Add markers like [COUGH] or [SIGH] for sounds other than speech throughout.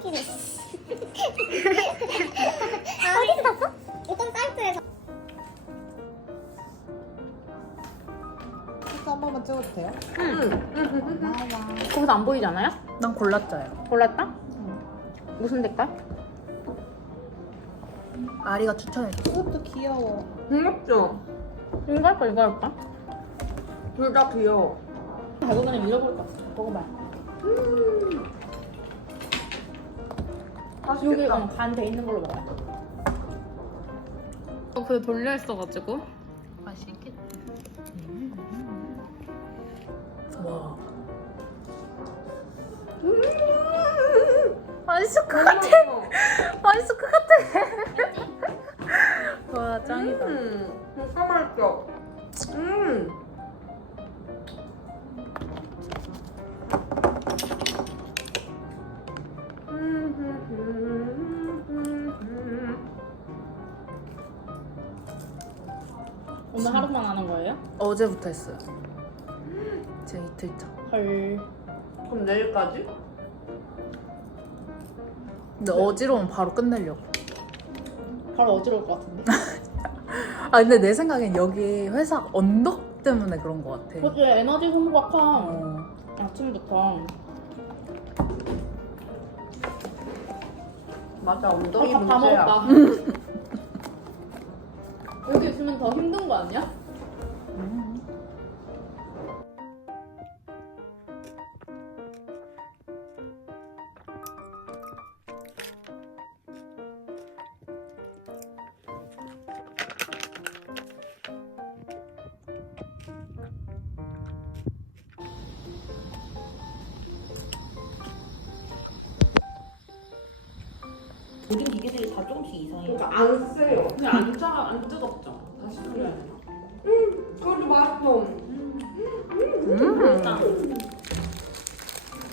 웃기네. 어디서 봤어? 어떤 사이트에서. 이거 한 번만 찍어도 돼요? [LAUGHS] 거기서 안 보이잖아요? 난 골랐죠요. 골랐다? 무슨 색깔? 아리가 추천해줘. 이것도 귀여워. 귀엽죠? 이거 할까 이거 할까? 둘 다 귀여워. 가고 그냥 잃어버릴 것 같아 먹어봐 여기 맛있겠다. 어, 간돼 있는 걸로 먹어요 어, 그래 돌려 있어가지고 맛있겠다. 와. 맛있을 것 같아 [LAUGHS] 맛있을 것 같아 와 짱이다 음, 진짜 맛있어. 음. 오늘 하루만 하는 거예요? 어제부터 했어요. 제 이틀 차. 헐 그럼 내일까지? 근데 어지러우면 바로 끝내려고. 바로 어지러울 것 같은데 [LAUGHS] 아 근데 내 생각엔 여기 회사 언덕 때문에 그런 것 같아. 그치 에너지 소모가 큰 어. 아침부터 맞아, 엉덩이 다, 다 문제야. 먹었다 여기 있으면 더 힘든 거 아니야? 음. 모든 기계들이 다 조금씩 이상해요. 그러니까 안 세요. 그냥 안 짜, 안 뜨겁죠. 다시 돌려야 돼요. 그것도 맛있어. 음.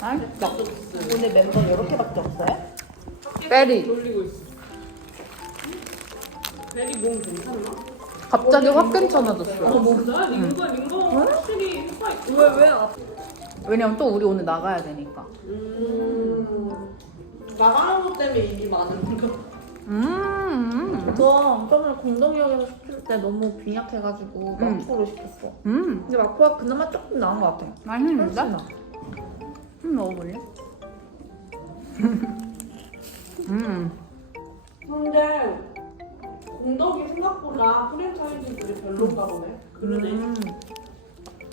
맛있다 오늘 멤버 이렇게밖에 없어요? 베리. 돌리고 있어. 베리 몸 괜찮나? 갑자기 확 괜찮아졌어. 어, 진짜? 링거, 링거 확실히 효과 있어. 왜, 왜? 아, 왜냐면 또 우리 오늘 나가야 되니까. 음. 나가는 것 때문에 일이 많은 거. 음. 저 저번에 공동역에서 시킬 때 너무 빈약해가지고 음. 마포로 시켰어. 음. 근데 마포가 그나마 조금 나은 것 같아. 맛있는데? 훨씬 나. 음 먹어볼래? [LAUGHS] 음. 근데 공덕이 생각보다 프랜차이즈들이 별로인가 보네. 그러네. 음.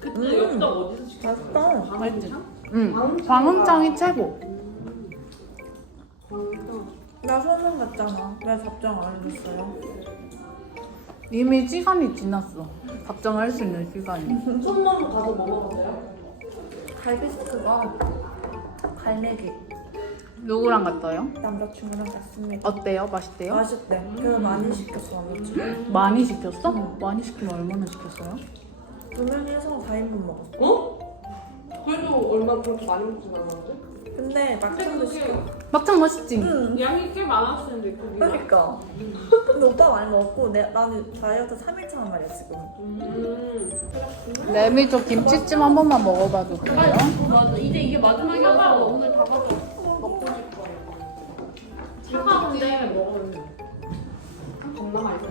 그때 음. 여기다 어디서 시켰어? 맛있다. 맛있지? 음. 광흥장이 최고. 나 소문 갔잖아. 왜 답장 안 해줬어요? 이미 시간이 지났어. 답장할 수 있는 시간이. 손만 가서 먹어보세요. 갈비스트가 갈매기 누구랑 갔어요? 남자친구랑 갔습니다. 어때요? 맛있대요? 맛있대. 그래서 많이 시켰어 남자친구. 많이 시켰어? 많이 시키면 얼마나 시켰어요? 두 명이 해서 4인분 먹었어. 어? 그래도 얼마 그렇게 많이 먹진 않았는데? 근데 막창도 시켜. 막창 맛있지? 응. 양이 꽤 많았을 텐데 고기가 그러니까. 근데 오빠 많이 먹었고 내, 나는 다이어트 3일차란 말이야 지금. 음. 레미 저 김치찜 한 번만 먹어봐도 돼요? 맞아 이제 이게 마지막이어서 오늘 다 가져 먹고 싶어 차가운데 먹었는데 겁나 맛있어.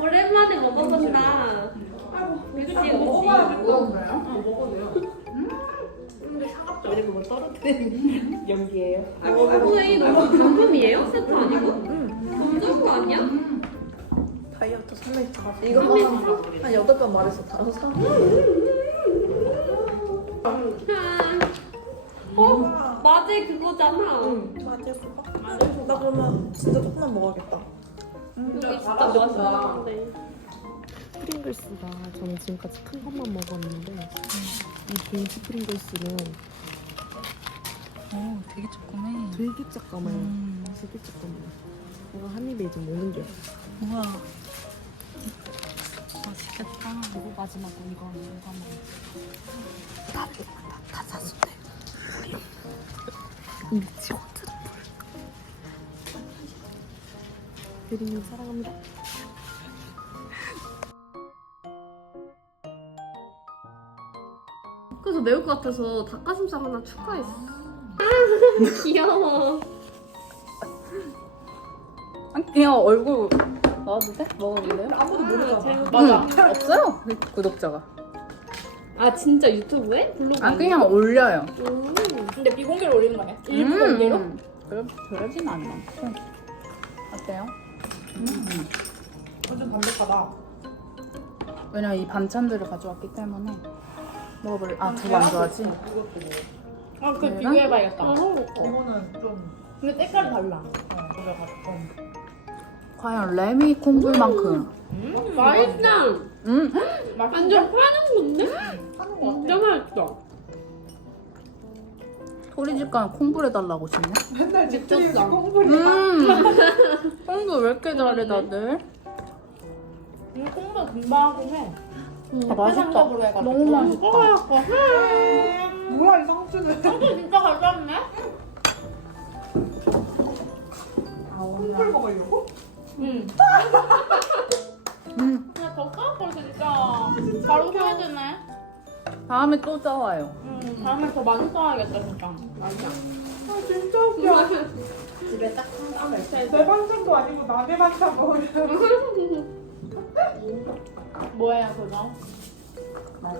오랜만에 먹어본다 그치 그치 먹어봐야겠다. 어 먹어도요 는 [LAUGHS] 연기예요. 선생님 너무 단품이에요? 세트 아니고? 검정거 아니야? 다이어트 3일차. 이거 한, 한 8번 말해서 다 사. 어? 맞아 그거잖아 맞아. 나 그러면 진짜 조금만 먹어야겠다. 여기 진짜 맛있는데 스프링글스가 저는 지금까지 큰 것만 먹었는데 이 베이지 스프링글스는 어, 되게 조그매. 되게 작가마요. 음. 되게 작가마요. 이거 한 입에 이제 먹는 게 우와. 맛있겠다. 그리고 마지막으로 이거 이거 한번 다, 다, 다 샀었대. 미치거든. 대리님 사랑합니다. 그래서 매울 것 같아서 닭가슴살 하나 추가했어. [LAUGHS] 귀여워. 아, 그냥 얼굴 넣어도 돼? 먹어볼래요? 아무도 모르잖아. 맞아. 없어요 구독자가. 아 진짜 유튜브에? 블로그 아 그냥 올려요. 음. 근데 비공개로 올리는 거 아니야? 일부 공개로? 음. 그럼 그러진 않나. 어때요? 완전 담백하다. 왜냐면 이 반찬들을 가져왔기 때문에 먹어볼래? 아 두부 안 좋아하지? 아, 그그 래요? 비교해봐야겠다. 이거는 좀 근데 색깔이 달라. 어. 과연 레미 콩불만큼 음, 맛있다. 음? 완전 파는 건데? 하는 거 같아. 진짜 맛있다. 소리 집가는 콩불 해달라고 싶네 맨날 집들이에서 미쳤어. 꽁불이 음 [LAUGHS] 콩불 왜 이렇게 잘해 다들? 음, 콩물 금방 하긴 해. 아 맛있다 해가지고. 너무 맛있다 뭐야 이 상추는. 상추 진짜 잘 짰네? 꽁불 먹으려고? 응. 음 그냥 더 까먹고 진짜. 바로 켜야 되네. 다음에 또 짜와요 음, 다음에 더 많이 써야겠다, 진짜. 아 진짜 웃겨. 집에 딱 하나. 내 반찬도 아니고 남의 반찬 먹으려고. [LAUGHS] 뭐예요, 그거? 맞아.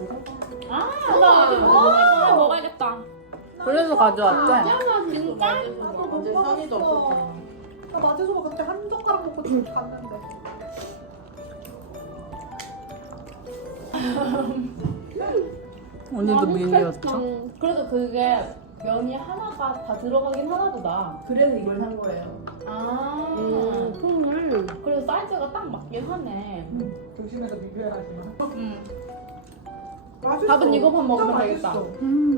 아, 나 어제 먹어야겠다. 먹어야겠다. 그래서 가져왔대 진짜? 어제 선이도 없었잖아. 나 마제소바 그때 한 젓가락 먹고 [CLEARS THROAT] 집 갔는데. 언니도 미니였죠? 음. 그래도 그게 면이 하나가 다 들어가긴 하나 보다. 그래서 이걸 산 거예요. 아. 음, 콩을. 그래서 사이즈가 딱 맞긴 하네. 조심해서 비교해야지 마. 음. 맛있어. 밥은 이거 밥 먹으면 진짜 되겠다. 맛있어. 음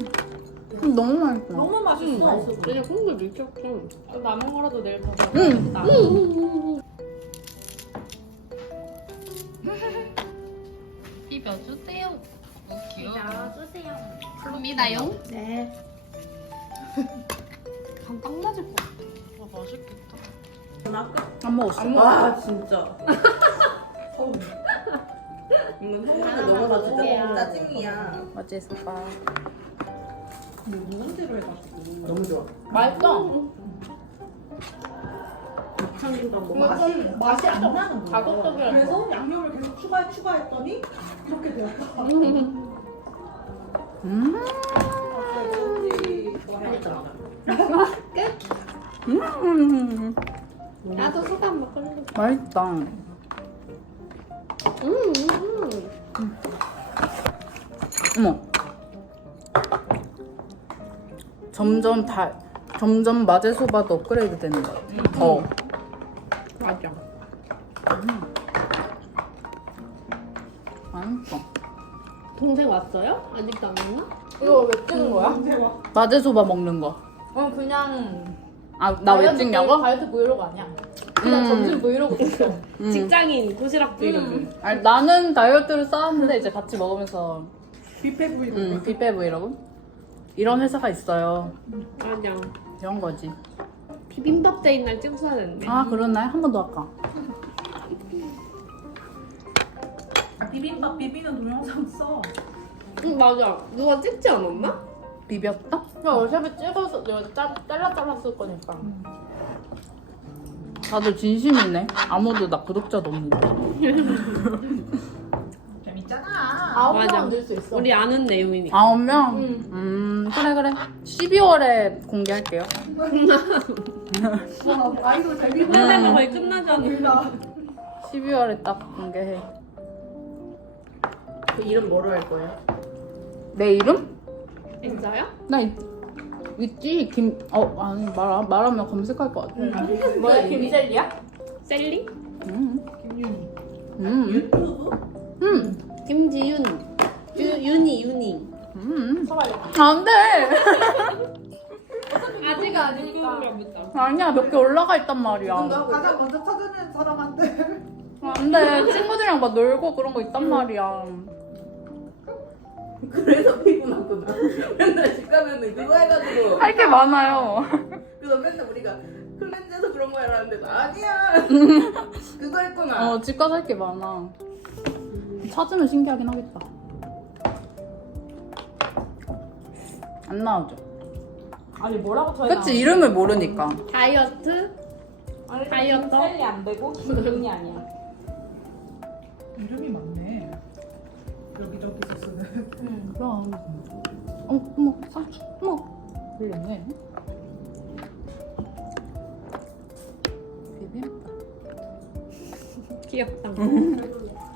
음, 너무 맛있다 너무 맛있어. 그냥 콩을 미쳤어. 아, 남은 거라도 내일 더 음. 먹어야겠다. [LAUGHS] 비벼주세요. 귀여워. 넣어주세요. 그럼이다요. 네. [LAUGHS] 딱 맞을 것 같아. 와 맛있겠다. 안 먹었어 아 진짜. [LAUGHS] 이건 하나 한번에 넣어가지고 먹을게요. 짜증이야. 무한대로 해가지고. 너무 좋아. 맛있어. 먹어. 맛이 맛이 안 나는 거야. 그래서 양념을 계속 추가 추가했더니 이렇게 되었다. [LAUGHS] 음 맛있다. 음, 나도 소감 먹을래. 맛있다 음, 음. 어머 점점 달 점점 마제소바도 업그레이드 되는 것 같아 더 맞아. 맛있어 동생 왔어요? 아직도 안 왔나? 이거 왜 찍은 거야? 마제소바 먹는 거 어, 그냥. 아, 나 왜 다이어트 찍냐고? 다이어트 브이로그 아니야. 그냥 음. 점심 브이로그 [LAUGHS] 찍어. 음. 직장인 도시락 브이로그. 아니, 나는 다이어트를 쌓았는데 이제 같이 먹으면서 뷔페 부위로. 음, 뷔페 브이로그 이런 회사가 있어요 맞아. 이런 거지 비빔밥 데이 날 찍어야 되는데. 아 그러네 한번 더 할까 아, 비빔밥 비비는 동영상 써. 응 맞아. 누가 찍지 않았나? 비볐다? 그냥 어차피 찍어서 내가 짜, 잘라 잘랐을 거니까. 다들 진심이네 아무도 나 구독자도 없는데 [LAUGHS] 재밌잖아. 아홉 맞아. 명은 넣을 수 있어. 우리 아는 내용이니까. 아홉 명? 응. 음 그래 그래 12월에 공개할게요 [LAUGHS] 와, 아이돌 데뷔 끝나면 거의 끝나잖아. 몰라. 12월에 딱 공개해 그 이름 뭐로 할 거예요? 내 이름? 있어요? 나 있, 있지 김 어 아니 말, 말하면 검색할 것 같아 뭐야, 김셀리야? 셀리? 음. 김윤희. 음. 유튜브? 음. 김지윤. 유, 윤희 윤희. 음. 써봐야겠다. 안돼 아직 아니니까. 아니야 몇 개 올라가 있단 말이야 가장 먼저 찾아낸 사람한테. 안 돼 친구들이랑 막 놀고 그런 거 있단 말이야 [LAUGHS] 그래서 피곤하구나. 맨날 집 가면은 그거 해가지고. 할 게 많아요 그래서 맨날 우리가 클렌즈에서 그런 거 해라는데 아니야. [LAUGHS] 그거 했구나. 어 집 가서 할 게 많아 찾으면 신기하긴 하겠다 안 나오죠. 아니 뭐라고 쳐야 그치 이름을 모르니까. 다이어트? 아니 다이어트? 셀이 안 되고 김은이 아니야. 그럼. 어, 어머, 사, 어머. 걸렸네. 비빔밥. [LAUGHS] 귀엽다.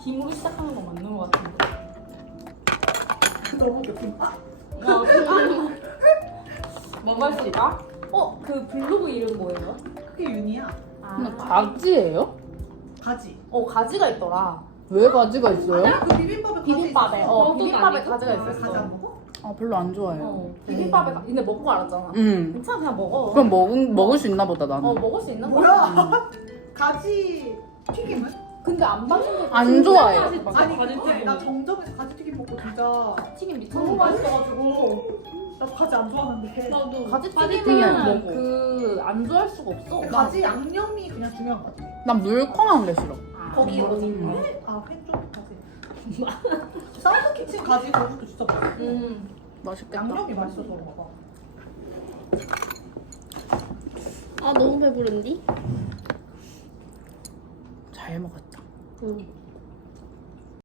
김으로 시작하는 거 맞는 거 같은데. 너무 웃겨. 아, 뭔가 할수 있다? 어? 그 블로그 이름 뭐예요? 그게 윤이야. 근데 가지예요? 가지. 어 가지가 있더라. 왜 가지가 있어요? 그 비빔밥에 비빔밥에. 어 비빔밥에? 가지가 아, 가지 안 있었어. 먹어? 아, 별로 안 좋아해요. 어 비빔밥에 가... 근데 먹고 알았잖아. 음. 괜찮아 그냥 먹어. 그럼 먹은, 먹을 수 있나 보다, 나는. 어 먹을 수 있는 거야. 뭐야? [LAUGHS] 가지 튀김은? 근데 안 받는 거 안 좋아해. 아니 가지 그거에 튀김. 나 정점에서 가지 튀김 먹고 진짜 튀김 너무 미쳤는 거야. 맛있어가지고 나 가지 안 좋아하는데 나도. 가지 가지 튀김은 튀김 그안 좋아할 수가 없어. 가지 양념이 그냥 중요한 것 같아. 난 물컹한 게 싫어. 거기 어디? 음. 아 팬쪽 가지. 사우드 키친 가지 거기도 진짜 맛있어. 음. 맛있겠다. 양념이 맛있어서 그런가 봐. 아 너무 배부른디? 잘 먹었다. 응.